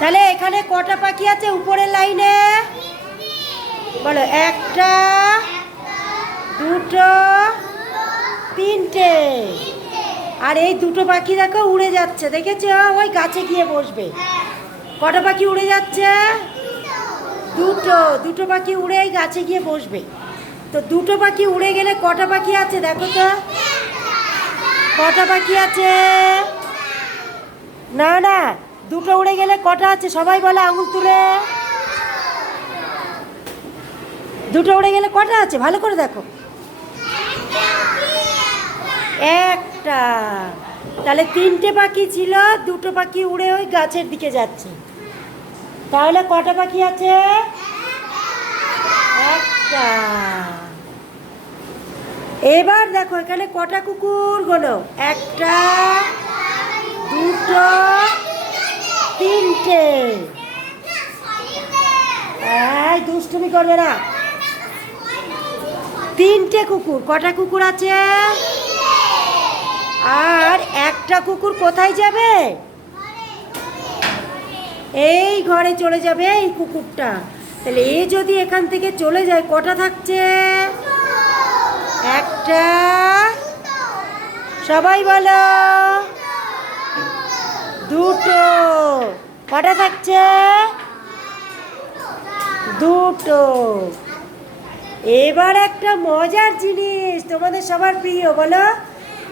তাহলে এখানে কটা পাখি আছে উপরের লাইনে? বলো, একটা, দুটো, তিনটে। আর এই দুটো পাখি দেখো উড়ে যাচ্ছে, দেখেছ? ওই গাছে গিয়ে বসবে। কটা পাখি উড়ে যাচ্ছে? দুটো দুটো পাখি উড়ে এই গাছে গিয়ে বসবে। তো দুটো পাখি উড়ে গেলে কটা পাখি আছে দেখো তো? কটা পাখি আছে? না না দুটো উড়ে গেলে কটা আছে? সবাই বলে আঙুল তুলে। দুটো উড়ে গেলে কটা আছে? ভালো করে দেখো। একটা। তাহলে তিনটে পাখি ছিল, দুটো পাখি উড়ে ওই গাছের দিকে যাচ্ছে। তাহলে কটা পাখি আছে? একটা। এবার দেখো, এখানে কটা কুকুর গোনো একটা, দুটো তিনটে। এই, দুষ্টুমি করবে না। তিনটে কুকুর। কটা কুকুর আছে? আর একটা কুকুর কোথায় যাবে? এই ঘরে চলে যাবে এই কুকুরটা। তাহলে এ যদি এখান থেকে চলে যায়, কটা থাকছে? একটা। সবাই বলো। দুটো। কটা থাকছে? দুটো। এবার একটা মজার জিনিস তোমাদের সবার প্রিয়, বলো।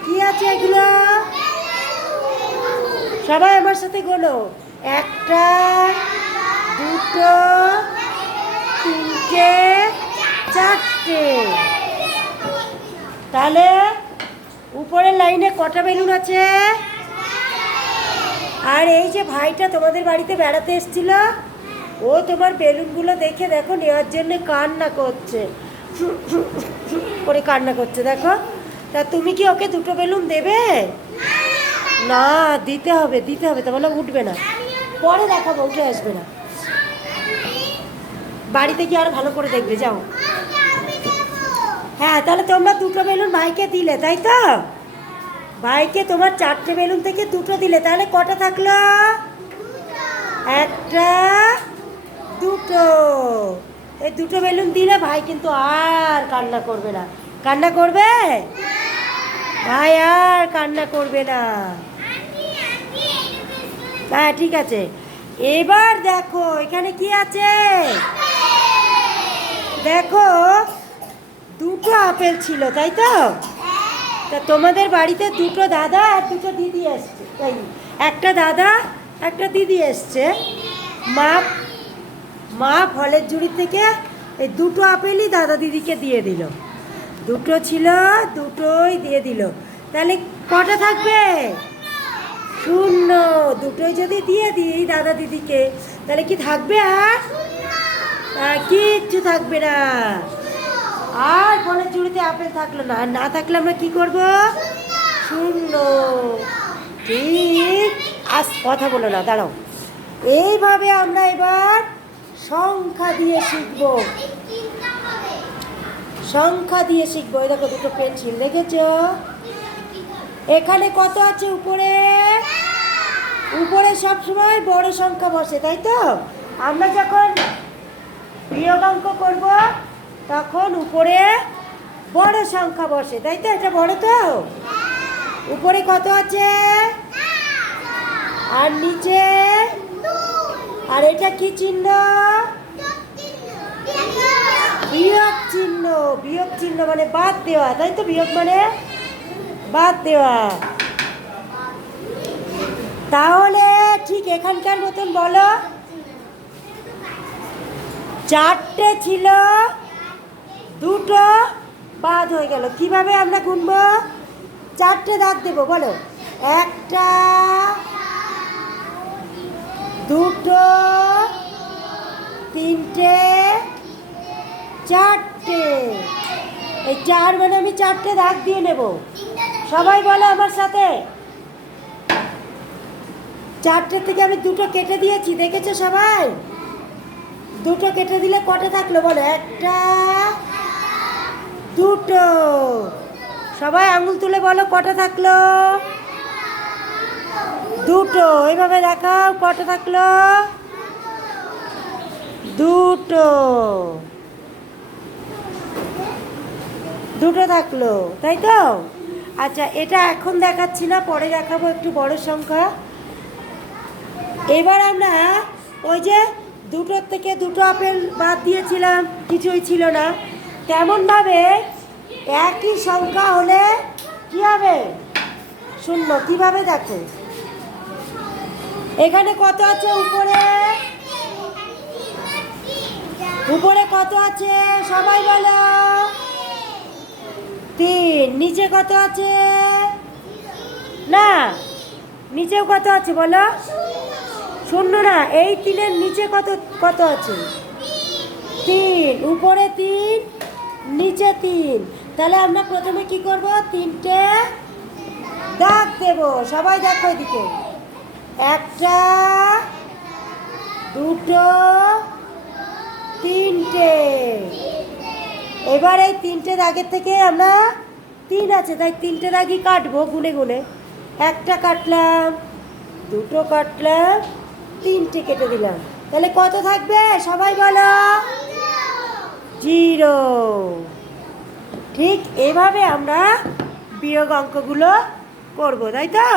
কি আছে এগুলো? সবাই আমার সাথে গোলো। একটা, দুটো, তিনটে, চারটে। তাহলে উপরের লাইনে কটা বেলুন আছে? আর এই যে ভাইটা তোমাদের বাড়িতে বেড়াতে এসেছিল? ও তোমার বেলুনগুলো দেখে দেখো, নেওয়ার জন্য কান্না করছে। করে কান্না করছে, দেখো। তা তুমি কি ওকে দুটো বেলুন দেবে? না, দিতে হবে দিতে হবে। তাহলে উঠবে না। পরে দেখাবো, উঠে আসবে না। বাড়িতে গিয়ে আর ভালো করে দেখবে, যাও। হ্যাঁ তাহলে তোমরা দুটো বেলুন ভাইকে দিলে, তাই তো? ভাইকে তোমার চারটে বেলুন থেকে দুটো দিলে, তাহলে কটা থাকল? একটা, দুটো। এই দুটো বেলুন দিলে ভাই কিন্তু আর কান্না করবে না। কান্না করবে? ভাই আর কান্না করবে না। হ্যাঁ ঠিক আছে। এবার দেখো, এখানে কি আছে? দেখো, দুটো আপেল ছিল, তাই তো? তা তোমাদের বাড়িতে দুটো দাদা আর দুটো দিদি এসছে, তাই একটা দাদা, একটা দিদি এসছে। মা মা ফলের ঝুড়ি থেকে এই দুটো আপেলই দাদা দিদিকে দিয়ে দিল। দুটো ছিল, দুটোই দিয়ে দিল। তাহলে কটা থাকবে? শূন্য। দুটোই যদি দিয়ে দিই দাদা দিদিকে, তাহলে কি থাকবে আর কিচ্ছু থাকবে না। আর ফলের ঝুড়িতে আপেল থাকল না, আর না থাকলে আমরা কি করব? শূন্য। ঠিক, আস, কথা বলো না, দাঁড়াও। এইভাবে আমরা এবার সংখ্যা দিয়ে শিখব। সংখ্যা দিয়ে শিখব। এই দেখো, দুটো পেন্সিল দেখেছ এখানে কত আছে উপরে? উপরে সবসময় বড় সংখ্যা বসে, তাই তো? আমরা যখন বিয়োগ অঙ্ক করব তখন উপরে বড় সংখ্যা বসে, তাই তো এটা বড় তো? উপরে কত আছে? আর নিচে? আর এটা কি চিহ্ন? বিয়োগ চিহ্ন বিয়োগ চিহ্ন মানে বাদ দেওয়া, তাই তো বিয়োগ মানে? বাদ দেওয়া। তাহলে ঠিক এখানকার মতন বলো। চারটে ছিল। দুটো বাদ হয়ে গেল। কীভাবে আমরা গুনবো? চারটে দাগ দেবো, বলো। একটা, দুটো, তিনটে, চারটে। এই চার মানে আমি চারটে দাগ দিয়ে নেব। সবাই বলো আমার সাথে। চারটে থেকে আমি দুটো কেটে দিয়েছি, দেখেছ সবাই? দুটো কেটে দিলে কটা থাকল বলো? একটা দুটো। সবাই আঙুল তুলে বলো, কটা থাকল? দুটো। এইভাবে দেখাও, কটা থাকল? দুটো। দুটো থাকল, তাই তো? আচ্ছা এটা এখন দেখাচ্ছি না, পরে দেখাবো একটু বড় সংখ্যা। এবার আমরা ওই যে দুটোর থেকে দুটো আপেল বাদ দিয়েছিলাম, কিছুই ছিল না। তেমনভাবে একই সংখ্যা হলে কী হবে? শূন্য, কীভাবে দেখো? এখানে কত আছে উপরে? উপরে কত আছে? সবাই বলো। তিন, নিচে কত আছে? না, নিচেও কত আছে বলো? শূন্য না, এই তিনের নিচে কত কত আছে? তিন, উপরে তিন নিচে তিন তাহলে আমরা প্রথমে কি করব? তিনটে দাগ দেব। সবাই দেখো এদিকে একটা, দুটো, তিনটে। এবার এই তিনটে দাগের থেকে আমরা তিন আছে, তাই তিনটে দাগই কাটবো গুনে গুনে। একটা কাটলাম, দুটো কাটলাম, তিনটে কেটে দিলাম। তাহলে কত থাকবে? সবাই বলো। জিরো ঠিক এভাবে আমরা বিয়োগ অঙ্কগুলো করব তাই তো?